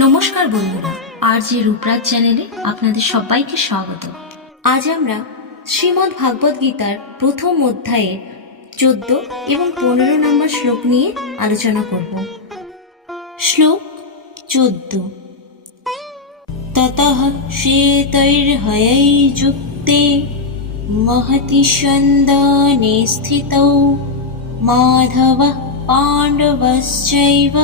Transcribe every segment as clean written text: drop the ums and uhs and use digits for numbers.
নমস্কার বন্ধুরা, আরজে রূপরাজ চ্যানেলে আপনাদের সবাইকে স্বাগত। আজ আমরা শ্রীমদ্ ভাগবত গীতার প্রথম অধ্যায়ের 14 এবং 15 নম্বর শ্লোক নিয়ে আলোচনা করব। শ্লোক 14। ততঃ শ্বেতৈর্হয়ৈর্যুক্তে মহতি স্যন্দনে স্থিতৌ মাধবঃ পাণ্ডবশ্চৈব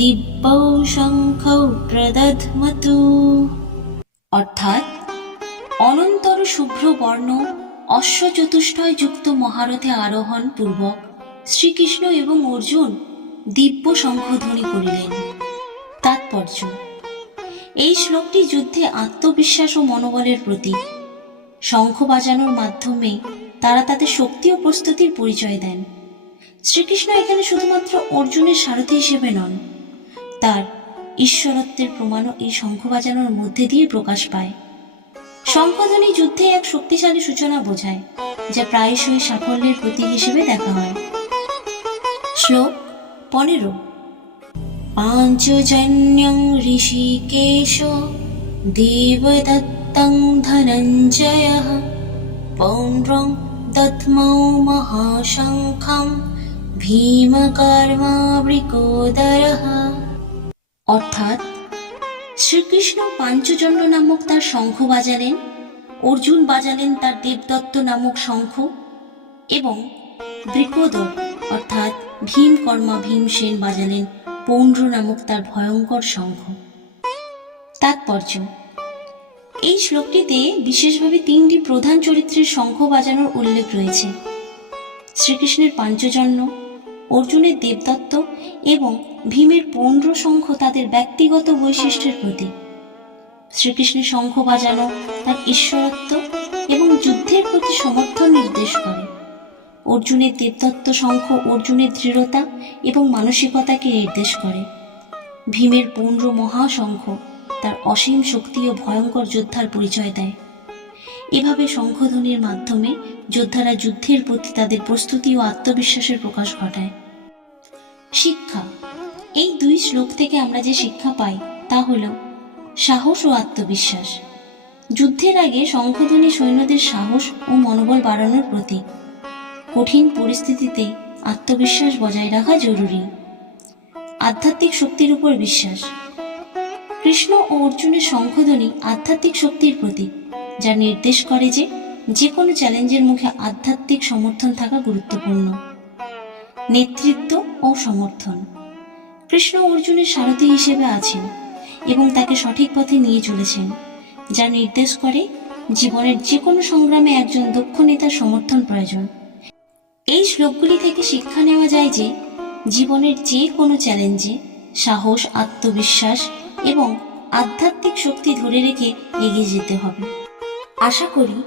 দিব্যৌ শঙ্খৌ প্রদধ্মতু। অর্থাৎ অনন্তর শুভ্র বর্ণ অশ্বচতুষ্টয় যুক্ত মহারথে আরোহণ পূর্বক শ্রীকৃষ্ণ এবং অর্জুন দিব্য শঙ্খধ্বনি করিলেন। তাৎপর্য: এই শ্লোকটি যুদ্ধে আত্মবিশ্বাস ও মনোবলের প্রতীক। শঙ্খ বাজানোর মাধ্যমে তারা তাদের শক্তি ও প্রস্তুতির পরিচয় দেন। শ্রীকৃষ্ণ এখানে শুধুমাত্র অর্জুনের সারথি হিসেবে নন, তার ঈশ্বরত্বের প্রমাণও এই শঙ্খ বাজানোর মধ্যে দিয়ে প্রকাশ পায়। শঙ্খধ্বনি যুদ্ধে এক শক্তিশালী সূচনা বোঝায়, যা প্রায়শই সাফল্যের প্রতীক হিসেবে দেখা হয়। শ্লোক 15। পাঞ্চজন্যং ঋষিকেশ দেবদত্তং ধনঞ্জয়ঃ পৌণ্ড্রং দধ্মৌ মহাশঙ্খং ভীমকর্মাবৃকোদরঃ। অর্থাৎ শ্রীকৃষ্ণ পাঞ্চজন্য নামক তার শঙ্খ বাজালেন, অর্জুন বাজালেন তার দেবদত্ত নামক শঙ্খ এবং বৃকোদর অর্থাৎ ভীমকর্মা ভীমসেন বাজালেন পৌণ্ড্র নামক তার ভয়ঙ্কর শঙ্খ। তাৎপর্য: এই শ্লোকটিতে বিশেষভাবে 3টি প্রধান চরিত্রের শঙ্খ বাজানোর উল্লেখ রয়েছে। শ্রীকৃষ্ণের পাঞ্চজন্য, অর্জুনের দেবদত্ত এবং ভীমের পৌণ্ড্র শঙ্খ তাদের ব্যক্তিগত বৈশিষ্ট্যের প্রতীক। শ্রীকৃষ্ণের শঙ্খ বাজানো তার ঈশ্বরত্ব এবং যুদ্ধের প্রতি সমর্থন নির্দেশ করে। অর্জুনের দেবদত্ত শঙ্খ অর্জুনের দৃঢ়তা এবং মানসিকতাকে নির্দেশ করে। ভীমের পৌণ্ড্র মহাশঙ্খ তার অসীম শক্তি ও ভয়ঙ্কর যোদ্ধার পরিচয় দেয়। এভাবে শঙ্খধ্বনির মাধ্যমে যোদ্ধারা যুদ্ধের প্রতি তাদের প্রস্তুতি ও আত্মবিশ্বাসের প্রকাশ ঘটায়। শিক্ষা: এই 2 শ্লোক থেকে আমরা যে শিক্ষা পাই তা হল সাহস ও আত্মবিশ্বাস। যুদ্ধের আগে শঙ্খধ্বনি সৈন্যদের সাহস ও মনোবল বাড়ানোর প্রতীক। কঠিন পরিস্থিতিতে আত্মবিশ্বাস বজায় রাখা জরুরি। আধ্যাত্মিক শক্তির উপর বিশ্বাস: কৃষ্ণ ও অর্জুনের শঙ্খধ্বনি আধ্যাত্মিক শক্তির প্রতীক, যা নির্দেশ করে যে কোনো চ্যালেঞ্জের মুখে আধ্যাত্মিক সমর্থন থাকা গুরুত্বপূর্ণ। নেতৃত্ব ও সমর্থন: কৃষ্ণ অর্জুনের সারথি হিসেবে আছেন এবং তাকে সঠিক পথে নিয়ে চলেছেন, যা নির্দেশ করে জীবনের যে কোনো সংগ্রামে একজন দক্ষ নেতার সমর্থন প্রয়োজন। এই শ্লোকগুলি থেকে শিক্ষা নেওয়া যায় যে জীবনের যে কোনো চ্যালেঞ্জে সাহস, আত্মবিশ্বাস এবং আধ্যাত্মিক শক্তি ধরে রেখে এগিয়ে যেতে হবে। আশা করি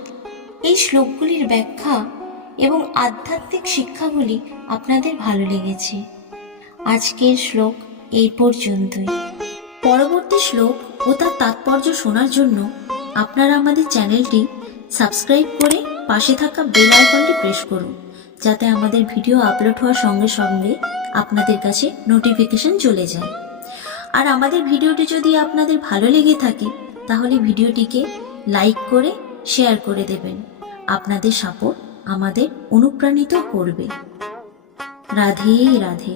এই শ্লোকগুলির ব্যাখ্যা এবং আধ্যাত্মিক শিক্ষাগুলি আপনাদের ভালো লেগেছে। আজকের শ্লোক এই পর্যন্তই। পরবর্তী শ্লোক ও তার তাৎপর্য শোনার জন্য আপনারা আমাদের চ্যানেলটি সাবস্ক্রাইব করে পাশে থাকা বেল আইকনটি প্রেস করুন, যাতে আমাদের ভিডিও আপলোড হওয়ার সঙ্গে সঙ্গে আপনাদের কাছে নোটিফিকেশন চলে যায়। আর আমাদের ভিডিওটি যদি আপনাদের ভালো লেগে থাকে তাহলে ভিডিওটিকে লাইক করে শেয়ার করে দেবেন। আপনাদের সাপোর্ট আমাদের অনুপ্রাণিত করবে। রাধে রাধে।